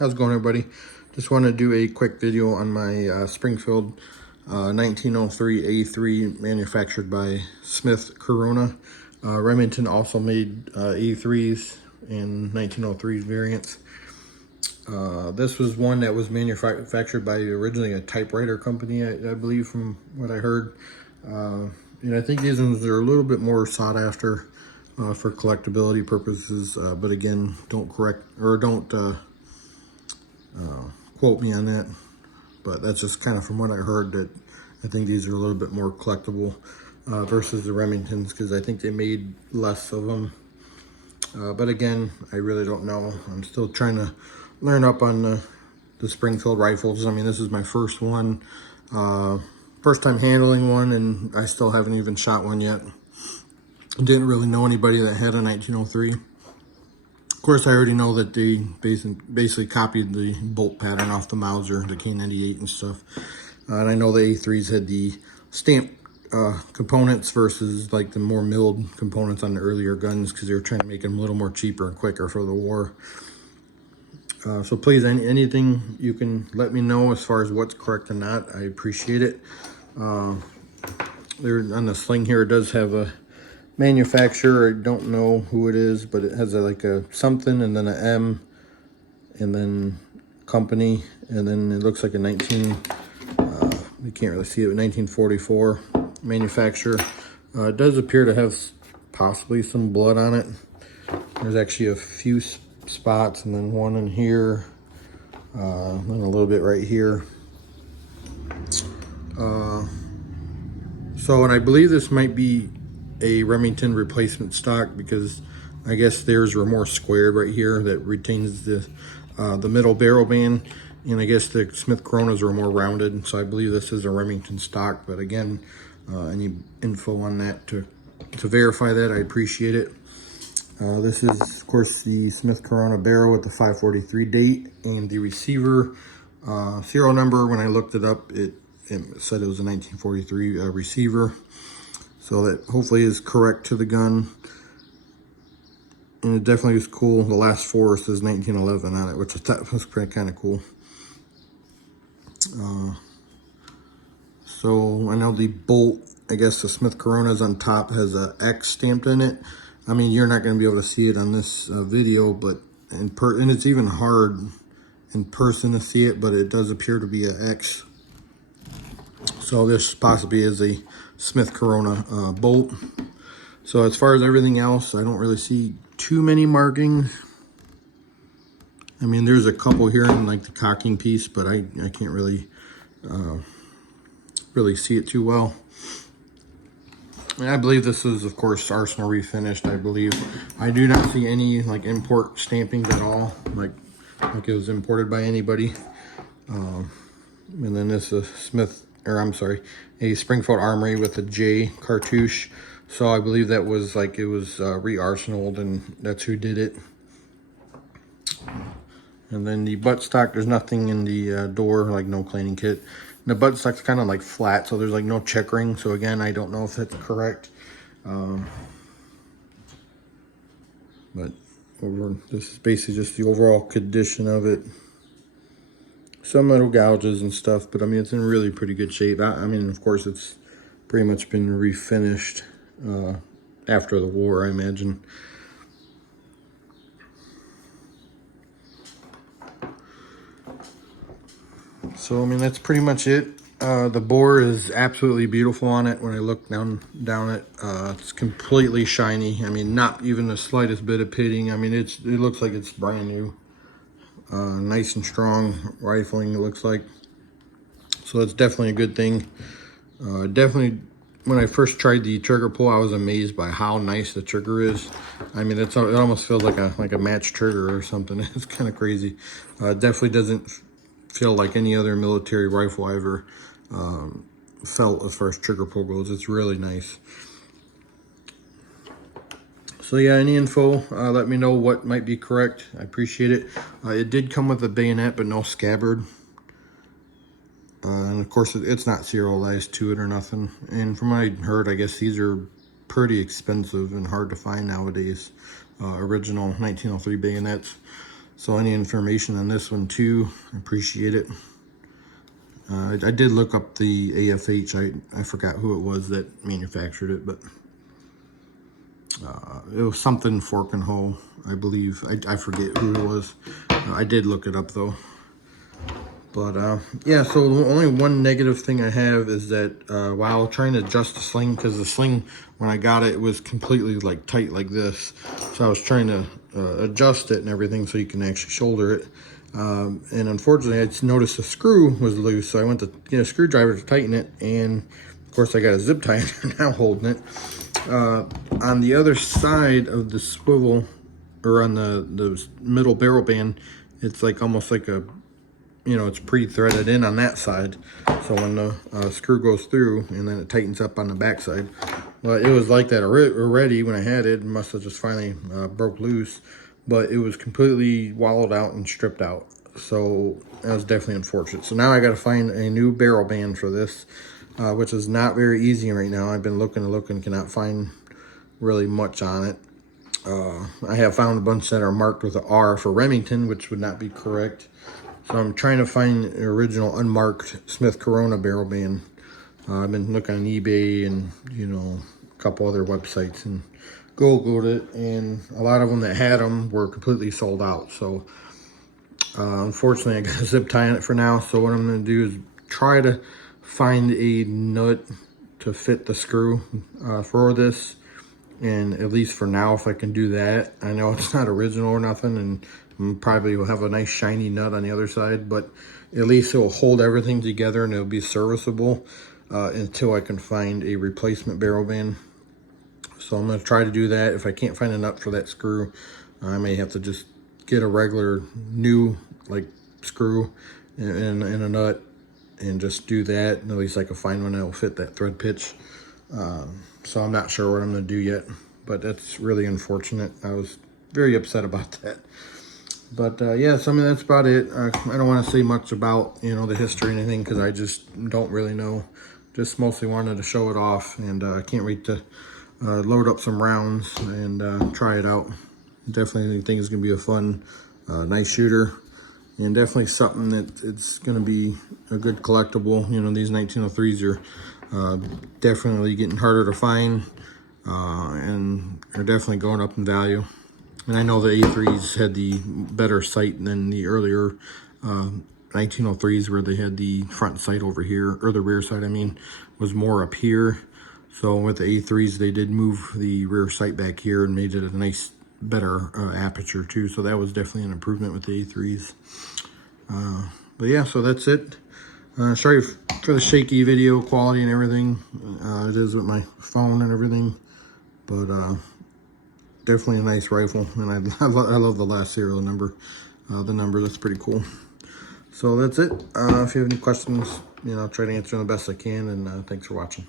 How's it going, everybody? Just want to do a quick video on my Springfield 1903 A3 manufactured by Smith Corona. Remington also made A3s and 1903 variants. This was one that was manufactured by originally a typewriter company, I believe, from what I heard. And I think these ones are a little bit more sought after for collectability purposes. But again, don't quote me on that, but that's just kind of from what I heard, that I think these are a little bit more collectible versus the Remingtons, because I think they made less of them. But again, I really don't know. I'm still trying to learn up on the Springfield rifles. I mean, this is my first one, first time handling one, and I still haven't even shot one yet. Didn't really know anybody that had a 1903. Of course, I already know that they basically copied the bolt pattern off the Mauser, the K98 and stuff. And I know the A3s had the stamped components versus like the more milled components on the earlier guns, because they were trying to make them a little more cheaper and quicker for the war. So please, anything you can let me know as far as what's correct or not, I appreciate it. There on the sling here, it does have a manufacturer. I don't know who it is, but it has like a something and then an M and then company, and then it looks like a you can't really see it, but 1944 manufacturer. It does appear to have possibly some blood on it. There's actually a few spots, and then one in here, and a little bit right here. And I believe this might be a Remington replacement stock, because I guess theirs were more squared right here, that retains the middle barrel band, and I guess the Smith Coronas were more rounded, so I believe this is a Remington stock. But again, any info on that to verify that, I appreciate it. This is, of course, the Smith Corona barrel with the 543 date, and the receiver serial number, when I looked it up, it said it was a 1943 receiver. So that hopefully is correct to the gun. And it definitely is cool. The last four says 1911 on it, which I thought was kind of cool. So I know the bolt, I guess the Smith Corona's on top has a X stamped in it. I mean, you're not going to be able to see it on this video, but and it's even hard in person to see it, but it does appear to be an X. So this possibly is a Smith Corona bolt. So as far as everything else, I don't really see too many markings. I mean, there's a couple here in like the cocking piece, but I can't really see it too well. And I believe this is, of course, Arsenal refinished. I believe I do not see any like import stampings at all, like it was imported by anybody. And then this is a Springfield Armory with a J cartouche. So I believe that was like, it was re-arsenaled, and that's who did it. And then the buttstock, there's nothing in the door, like no cleaning kit. And the buttstock's kind of like flat, so there's like no checkering. So again, I don't know if that's correct. But this is basically just the overall condition of it. Some little gouges and stuff, but I mean, it's in really pretty good shape. I mean, of course, it's pretty much been refinished after the war, I imagine. So, I mean, that's pretty much it. The bore is absolutely beautiful on it. When I look down it, it's completely shiny. I mean, not even the slightest bit of pitting. I mean, it looks like it's brand new. Nice and strong rifling, it looks like. So that's definitely a good thing. Definitely, when I first tried the trigger pull, I was amazed by how nice the trigger is. I mean, it almost feels like a match trigger or something. It's kind of crazy. Definitely doesn't feel like any other military rifle I ever felt as far as trigger pull goes. It's really nice. So yeah, any info, let me know what might be correct. I appreciate it. It did come with a bayonet, but no scabbard. And of course, it's not serialized to it or nothing. And from what I heard, I guess these are pretty expensive and hard to find nowadays. Original 1903 bayonets. So any information on this one too, I appreciate it. I did look up the AFH. I forgot who it was that manufactured it, but it was something Fork and Hoe, I believe. I forget who it was. I did look it up though. But yeah, so the only one negative thing I have is that while trying to adjust the sling, because the sling, when I got it, it was completely like tight like this. So I was trying to adjust it and everything so you can actually shoulder it. And unfortunately, I just noticed the screw was loose. So I went to get a screwdriver to tighten it. And of course, I got a zip tie now holding it. On the other side of the swivel, or on the middle barrel band, it's like almost like a, you know, it's pre-threaded in on that side. So when the screw goes through and then it tightens up on the back side. Well, it was like that already when I had it. It must have just finally broke loose. But it was completely wallowed out and stripped out. So that was definitely unfortunate. So now I got to find a new barrel band for this, which is not very easy right now. I've been looking and looking, cannot find really much on it. I have found a bunch that are marked with an R for Remington, which would not be correct. So I'm trying to find an original unmarked Smith Corona barrel band. I've been looking on eBay and, you know, a couple other websites and Googled it, and a lot of them that had them were completely sold out. So unfortunately, I got a zip tie on it for now. So what I'm going to do is try to find a nut to fit the screw for this. And at least for now, if I can do that, I know it's not original or nothing, and probably will have a nice shiny nut on the other side, but at least it will hold everything together and it'll be serviceable until I can find a replacement barrel band. So I'm going to try to do that. If I can't find a nut for that screw, I may have to just get a regular new like screw and a nut and just do that. And at least I can find one that will fit that thread pitch. So I'm not sure what I'm going to do yet, but that's really unfortunate. I was very upset about that. But yeah, so I mean, that's about it. I don't want to say much about, you know, the history or anything, because I just don't really know. Just mostly wanted to show it off, and I can't wait to load up some rounds and try it out. Definitely think it's going to be a fun, nice shooter, and definitely something that it's going to be a good collectible. You know, these 1903s are definitely getting harder to find, and are definitely going up in value. And I know the A3s had the better sight than the earlier 1903s, where they had the front sight over here, or the rear sight, I mean, was more up here. So with the A3s, they did move the rear sight back here and made it a nice, better aperture too. So that was definitely an improvement with the A3s. But yeah, so that's it. Sorry for the shaky video quality and everything. It is with my phone and everything. But definitely a nice rifle. And I love the last serial number. That's pretty cool. So that's it. If you have any questions, you know, I'll try to answer them the best I can. And thanks for watching.